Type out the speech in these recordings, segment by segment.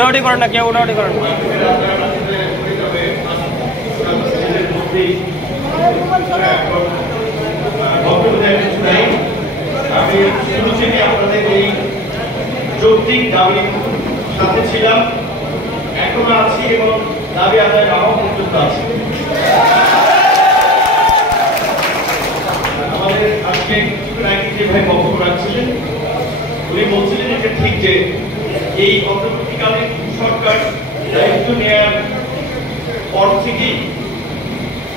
উঠাউঠি করেন না, কেউ উঠাউঠি করেন না। আমি শুরু থেকে আপনাদের এই যৌক্তিক দাবির সাথে ছিলাম, এখনো আছি এবং দাবি আদায় নাও পর্যন্ত আছে। আমাদের আজকে যে ভাই বক্তব্য রাখছিলেন উনি বলছিলেন এটা ঠিক যে এই অন্তর্বর্তীকালীন সরকার দায়িত্ব নেওয়ার পর থেকেই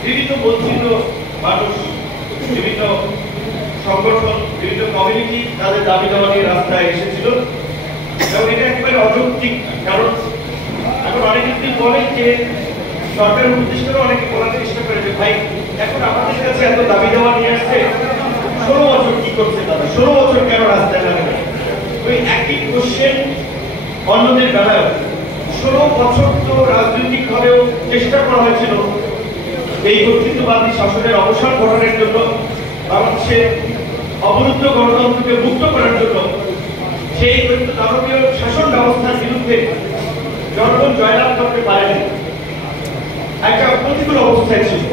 বিভিন্ন বঞ্চিত মানুষ, বিভিন্ন সংগঠন, বিভিন্ন কমিউনিটি তাদের দাবি দেওয়া নিয়ে রাস্তায় এসেছিল এবং এটা একেবারে অযৌক্তিক। কারণ এখন অনেকে বলেন যে সরকারের উদ্দেশ্যে অনেকে বলার চেষ্টা করে যে ভাই এখন আমাদের কাছে এত দাবি দেওয়া নিয়ে আসছে, 16 বছর কি করছে তারা, 16 বছর কেন রাস্তায় নামে? ওই একই কোশ্চেন অন্যদের বেলায় 16 বছর তো রাজনৈতিক ভাবেও চেষ্টা করা হয়েছিল এই কর্তৃত্ববাদী শাসনের অবসান ঘটানোর জন্য, বাংলাদেশের অবরুদ্ধ গণতন্ত্রকে মুক্ত করার জন্য। সেই দানবীয় শাসন ব্যবস্থার বিরুদ্ধে জনগণ জয়লাভ করতে পারেনি, একটা প্রতিকূল অবস্থায় ছিল।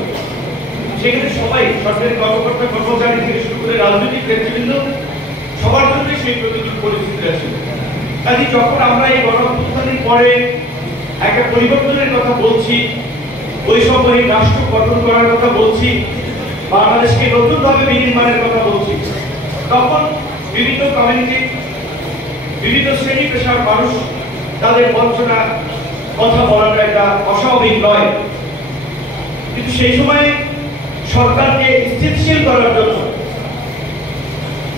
সেখানে সবাই, সরকারি কর্মকর্তা কর্মচারী থেকে শুরু করে রাজনৈতিক নেতৃবৃন্দ, সবার জন্যই সেই প্রতিকূল পরিস্থিতি আছে। কাজে যখন আমরা এই গণঅভ্যুত্থানের পরে একটা পরিবর্তনের কথা বলছি, বৈষম্যহীন রাষ্ট্র গঠন করার কথা বলছি, বাংলাদেশকে নতুনভাবে বিনির্মাণের কথা বলছি, তখন বিভিন্ন কমিউনিটি, বিভিন্ন শ্রেণী পেশার মানুষ তাদের বঞ্চনা কথা বলাটা এটা অস্বাভাবিক নয়। কিন্তু সেই সময় সরকারকে স্থিতিশীল করার জন্য,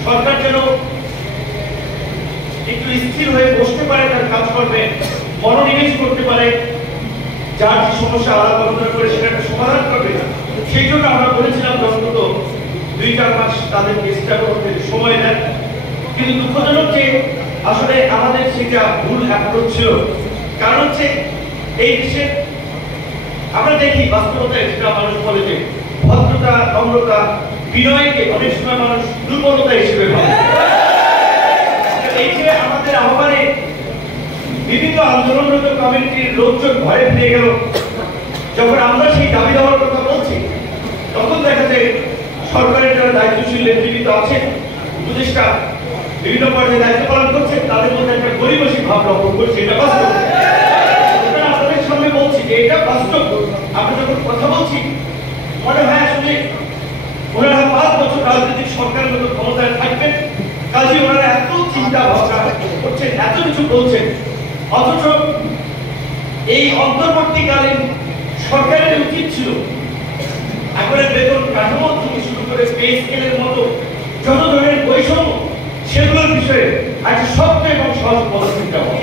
সরকার যেন একটু স্থির হয়ে বসতে পারে, তার কাজকর্মে মনোনিবেশ করতে পারে, যার যে সমস্যা আলাদা আলোচনা করে সেটা একটা সমাধান করবে, সেই জন্য আমরা বলেছিলাম অন্তত 2-4 মাস তাদেরকে চেষ্টা করতে সময় দেন। কিন্তু দুঃখজনক যে আসলে আমাদের সেটা ভুল অ্যাপ্রোচ ছিল। কারণ হচ্ছে এই দেশে আমরা দেখি বাস্তবতায় যেটা মানুষ বলে যে ভদ্রতা, নম্রতা, বিনয়কে অনেক সময় মানুষ দুর্বলতা হিসেবে ভাবে। এই যে আমাদের আহ্বানে বিভিন্ন আন্দোলনরত কমিউনিটির লোকজন ভয়ে ফিরে গেল, যখন আমরা সেই দাবি দেওয়ার কথা বলছি তখন দেখা যায় সরকারের যারা দায়িত্বশীল নেতৃত্ব আছেন, উপদেষ্টা বিভিন্ন পর্যায়ে দায়িত্ব পালন করছে, তাদের মধ্যে একটা গরিবসী ভাব লক্ষ্য করছে। এটা বাস্তব, আপনাদের সামনে বলছি যে এটা বাস্তব। আমরা যখন কথা বলছি মনে হয় আসলে ওনারা 5 বছর রাজনৈতিক সরকারের মতো ক্ষমতায় থাকবেন, কাজে ওনারা এত চিন্তা ভাবনা করছেন, এত কিছু বলছেন, অথচ এই অন্তর্বর্তীকালীন সরকারের উচিত ছিল একবারে বেতন কাঠামো থেকে শুরু করে পে স্কেলের মতো যত ধরনের বৈষম্য, সেগুলোর বিষয়ে একটা শক্ত এবং সহজ পদক্ষেপ নেওয়া।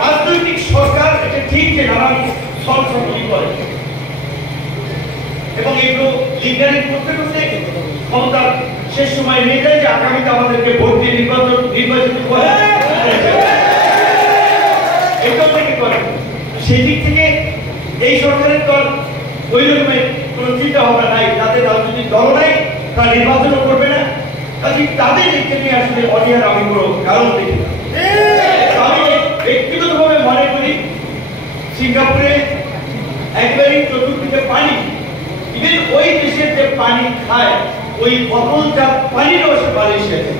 রাজনৈতিক সরকার এটা ঠিক যে নানান সলসলটি করে এবং এগুলো লিডারিং করতে করতে ক্ষমতার শেষ সময় নিয়ে যায় যে আগামীতে আমাদেরকে ভোট দিয়ে নির্বাচিত করে, এটাও থেকে করে। সেই দিক থেকে এই সরকারের দল ওই রকমের কোন চিন্তা ভাবনা নাই, তাদের রাজনৈতিক দল নাই, তারা নির্বাচনও করবে না। কাজে তাদের দিকে নিয়ে আসলে অনিহার আমি কোনো কারণ দেখি না। আমি ব্যক্তিগতভাবে মনে করি সিঙ্গাপুরে একবারই চতুর্দিকে পানি, ইভেন ওই দেশের যে পানি খায় ওই বোতলজাত পানিরও সে মালয়েশিয়াতে,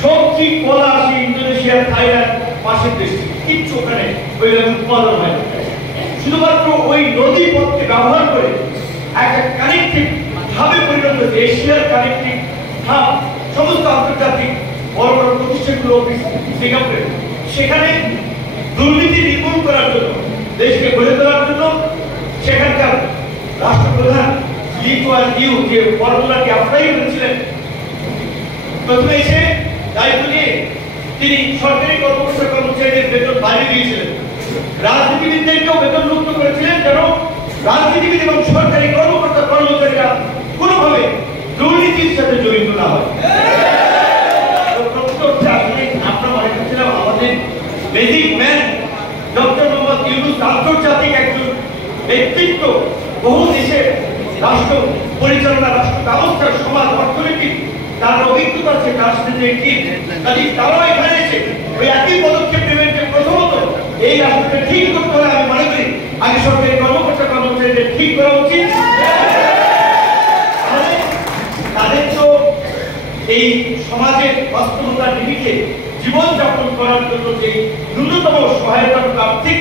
সবজি কলা আসে ইন্দোনেশিয়া, থাইল্যান্ড, পাশের দেশ থেকে, কিচ্ছু ওখানে ওই উৎপাদন হয় না। শুধুমাত্র ওই নদী পথকে ব্যবহার করে একটা কানেক্টিভ হাবে পরিণত হয়েছে, এশিয়ার কানেক্টিভ হাব। সমস্ত আন্তর্জাতিক বড় বড় প্রতিষ্ঠানগুলো সিঙ্গাপুরে, সেখানে দুর্নীতি নির্মূল করার জন্য, দেশকে গড়ে তোলার জন্য সেখানকার রাষ্ট্রপ্রধান লি কুয়ান ইউ যে ফর্মুলাটি অ্যাপ্লাই করেছিলেন, প্রথমে এসে দায়িত্ব নিয়ে তিনি সরকারি কর্মকর্তা কর্মচারীদের বেতন বাড়িয়ে দিয়েছিলেন, রাজনীতিবিদদেরকেও বেতন মুক্ত করেছিলেন, যেন রাজনীতিবিদ এবং সরকারি কর্মকর্তা কর্মচারীরা কোনোভাবে দুর্নীতির সাথে জড়িত না হয়। আমরা মনে করছিলাম আমাদের basic man doctor Mohammad Yunus আন্তর্জাতিক একজন ব্যক্তিত্ব, বহু দেশের রাষ্ট্র পরিচালনা, রাষ্ট্র ব্যবস্থার, সমাজ, অর্থনীতি তার অভিজ্ঞতা আছে, তার সাথে কি তারাও এখানে এসে ওই একই পদক্ষেপ নেবেন যে প্রথমত এই রাষ্ট্রকে ঠিক করতে হলে আমি মনে করি আগে সরকারি কর্মকর্তা কর্মচারীদের ঠিক করা উচিত। তাদের তো এই সমাজের বাস্তবতার নিরিখে জীবনযাপন করার জন্য যে ন্যূনতম সহায়তা আর্থিক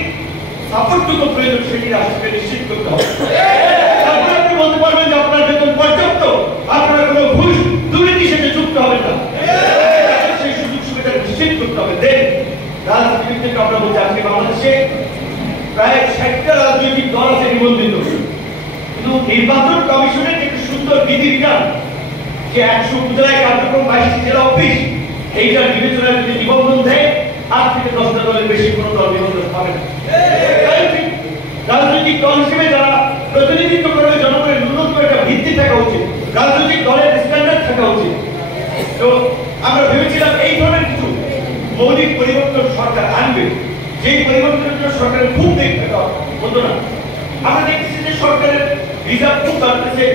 সাপোর্টটুকু প্রয়োজন সেটি রাষ্ট্রকে নিশ্চিত করতে হবে। তারপরে আপনি বলতে পারবেন যে আপনার বেতন পর্যাপ্ত, আপনার কোনো ঘুষ দুর্নীতির সাথে যুক্ত হবে না, সেই সুযোগ সুবিধা নিশ্চিত করতে হবে। দেন রাজনীতিবিদদেরকে আমরা বলছি আজকে বাংলাদেশে প্রায় 60টা রাজনৈতিক দল আছে নিবন্ধিত, কিন্তু নির্বাচন কমিশনের একটি সুন্দর বিধিবিধান যে 100 উপজেলায় কার্যক্রম 22টি জেলা অফিস, এইটার বিবেচনায় যদি নিবন্ধন দেয় 8 থেকে 10টা দলের বেশি কোনো দল নিবন্ধন হবে না। রাজনৈতিক দল হিসেবে যারা প্রতিনিধিত্ব করবে জনগণের ন্যূনতম একটা ভিত্তি থাকা উচিত, রাজনৈতিক দলের স্ট্যান্ডার্ড থাকা উচিত। তো আমরা ভেবেছিলাম এই ধরনের কিছু মৌলিক পরিবর্তন সরকার আনবে, যেই পরিবর্তনের জন্য সরকারের খুব বেগ থাকা হতো না। আমরা দেখছি যে সরকারের রিজার্ভ খুব বাড়তেছে,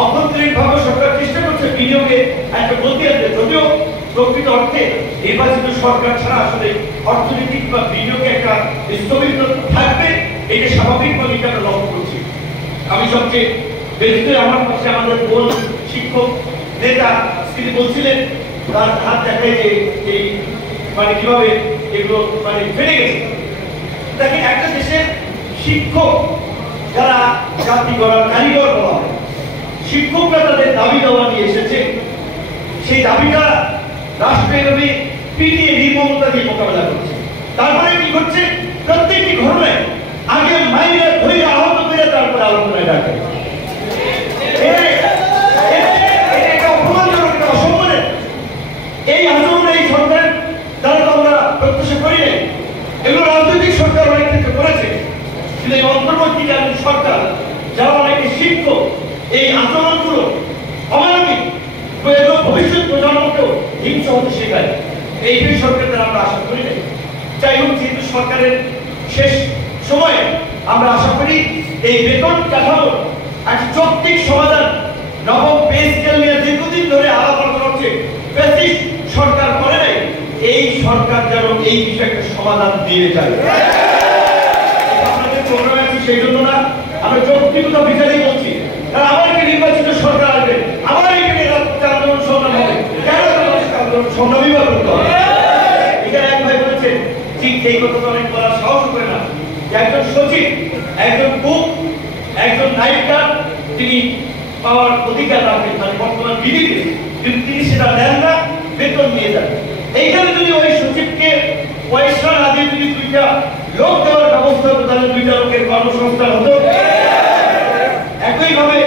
অভ্যন্তরীণভাবে সরকার চেষ্টা করছে বিনিয়োগে একটা গতি আনতে, যদিও প্রকৃত অর্থে নির্বাচিত সরকার ছাড়া আসলে অর্থনৈতিক বা বিনিয়োগে একটা স্থবিরতা থাকবে, এটা স্বাভাবিকভাবে আমরা লক্ষ্য করছি। আমি সবচেয়ে ব্যতীত আমার পাশে আমাদের কোন শিক্ষক নেতা তিনি বলছিলেন, তার হাত দেখায় যে এই মানে কিভাবে এগুলো মানে ফেলে গেছে। দেখেন একটা দেশের শিক্ষক যারা জাতি গড়ার কারিগর বলা হয়, শিক্ষকরা তাদের দাবি দাওয়া নিয়ে এসেছে, সেই দাবিটা রাষ্ট্র এভাবে পিটিয়ে নির্মমতা দিয়ে মোকাবেলা করছে। তারপরে কি করছে, প্রত্যেকটি ঘটনায় আগে মাইনে ধরে আহত করে তারপরে আলোচনায় ডাকে। এই আন্দোলন এই সরকার দ্বারা তো আমরা প্রত্যাশা করি নাই, এগুলো রাজনৈতিক সরকার অনেক ক্ষেত্রে করেছে, কিন্তু এই অন্তর্বর্তীকালীন সরকার যারা অনেকে শিক্ষক এই আন্দোলনগুলো অমানবিক এবং ভবিষ্যৎ প্রজন্মকেও হিংসা হতে শেখায়, এইটাই সরকার দ্বারা আমরা আশা করি নাই। যাই হোক, যেহেতু সরকারের শেষ সময়ে আমরা আশা করি এই বেতন কাঠামোর এক যৌক্তিক সমাধান, নবম পে স্কেল নিয়ে দীর্ঘদিন ধরে আলাপ আলোচনা হচ্ছে, ফ্যাসিস্ট সরকার করে নাই, এই সরকার যেন এই বিষয়ে একটা সমাধান দিয়ে যায়। আপনাদের প্রোগ্রামে আছি সেই জন্য না, আমরা যৌক্তিকতা বিচারেই বলছি, কারণ আমার একটা নির্বাচিত সরকার আসবে, আমার এখানে আন্দোলন সংগ্রাম হবে, কেন আন্দোলন সংগ্রামী বা করতে হবে? এখানে এক ভাই বলেছেন, ঠিক এই কথা তো অনেক বলার সাহস করে না, একজন সচিব, একজন কুক, একজন নাইট গার্ড তিনি পাওয়ার অধিকার রাখেন, মানে বর্তমান বিধিতে, কিন্তু তিনি সেটা দেন না, বেতন নিয়ে যান। এইখানে যদি ওই সচিবকে পয়সা না দিয়ে যদি 2টা লোক দেওয়ার ব্যবস্থা হতো, তাহলে 2টা লোকের কর্মসংস্থান হতো। একইভাবে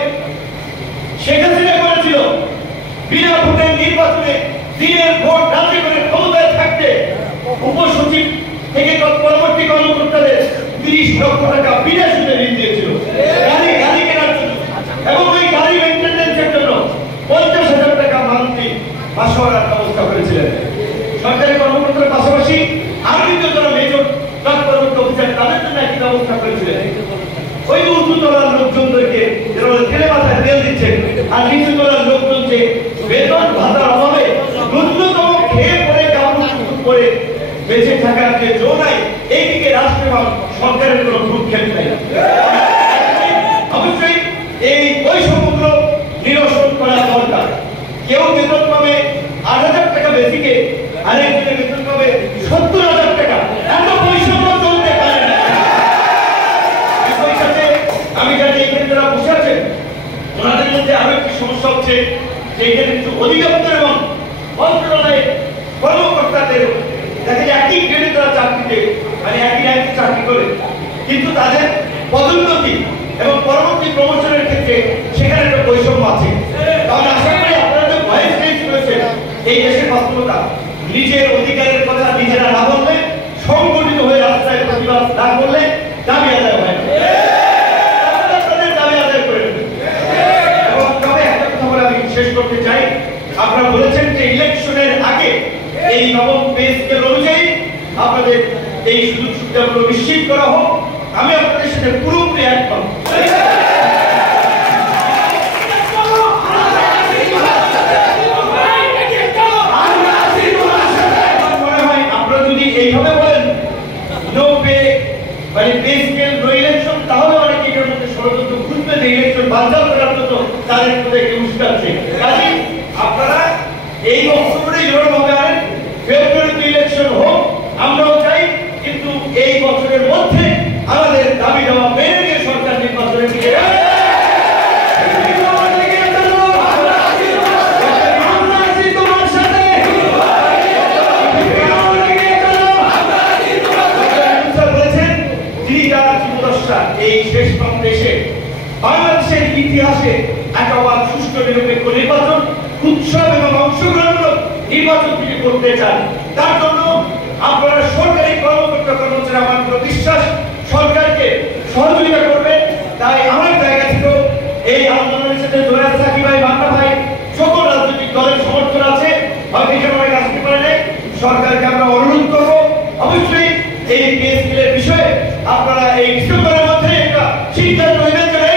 শেখ হাসিনা করেছিল, বিনা ভোটের নির্বাচনে দিনের ভোট রাতে করে ক্ষমতায় থাকতে উপসচিব থেকে পরবর্তী কর্মকর্তাদের 30 লক্ষ টাকা বিনা সুদে ঋণ দিয়েছিল গাড়ি কেনার জন্য, এবং ওই গাড়ি মেইনটেনেন্সের জন্য 50,000 টাকা মান্থলি মাসওয়ারার ব্যবস্থা করেছিলেন। সরকারি কর্মকর্তার পাশাপাশি আর কিন্তু যারা মেজর ট্রাক কর্মকর্তা অফিসার তাদের জন্য একই ব্যবস্থা করেছিলেন। ওই উঁচু তলার লোকজনদেরকে তেলে মাথায় তেল দিচ্ছেন, আর নিচু তলার লোকজন যে বেতন ভাতার অভাবে ন্যূনতম খেয়ে পরে কাপড় করে বেঁচে থাকার যে জো নাই, এইদিকে রাষ্ট্র এবং সরকারের কোনো ভূক্ষেপ নাই। অবশ্যই এই বৈষম্যগুলো নিরসন করা দরকার। কেউ বেতন পাবে 8,000 টাকা বেসিকে, আরেকজনের বেতন পাবে 70,000 টাকা, এত বৈষম্য চলতে পারে না। আমি জানি এখানে যারা বসে আছেন ওনাদের মধ্যে আরো একটি সমস্যা হচ্ছে যে এখানে কিছু অধিদপ্তর এবং মন্ত্রণালয়ের কর্মকর্তাদের দেখেন একই গ্রেডে তারা চাকরিতে মানে একই র্যাঙ্কে চাকরি করে, কিন্তু তাদের পদোন্নতি এবং পরবর্তী প্রমোশনের ক্ষেত্রে সেখানে একটা বৈষম্য আছে। তাহলে আশা করি আপনারা যে ভয়েস রেজ করেছেন, এই দেশের বাস্তবতা, নিজের অধিকারের কথা নিজেরা না বললে, সংগঠিত হয়ে রাস্তায় প্রতিবাদ না করলে দাবি আদায় হয় না। শেষ করতে চাই, আপনারা বলেছেন যে ইলেকশনের আগে এই নবম পে স্কেল অনুযায়ী আপনাদের এই সুযোগ সুবিধাগুলো নিশ্চিত করা হোক। আমি আপনাদের সাথে পুরোপুরি একমত। মনে হয় আপনারা যদি এইভাবে বলেন নো পে মানে পে স্কেল নো ইলেকশন, তাহলে অনেকে এটার মধ্যে ষড়যন্ত্র খুঁজবে যে ইলেকশন বানচাল করার জন্য তাদের কোথায় কেউ উস্কাচ্ছে। কাজে আপনারা এই বছরে জোরভাবে আনেন, ফেব্রুয়ারিতে ইলেকশন হোক আমরাও চাই, কিন্তু এই বছরের মধ্যে আমাদের দাবি দেওয়া মেনে নিয়ে সরকার নির্বাচনের দিকে এই শেষ দেশে বাংলাদেশের ইতিহাসে একেবারে সুষ্ঠু নিরপেক্ষ নির্বাচন, উৎসব এবং অংশগ্রহণমূলক নির্বাচন তিনি করতে চান। তার জন্য আপনারা সরকারি কর্মকর্তা কর্মচারী আমার বিশ্বাস সরকারকে সহযোগিতা করবেন। তাই আমার জায়গা থেকে এই আন্দোলনের সাথে জোরার সাকি ভাই, মান্না ভাই, সকল রাজনৈতিক দলের সমর্থন আছে, হয়তো এখানে অনেক আসতে পারে নাই। সরকারকে আমরা অনুরোধ করবো অবশ্যই এই পে স্কেলের বিষয়ে আপনারা এই ডিসেম্বরের মধ্যে একটা সিদ্ধান্ত নেবেন।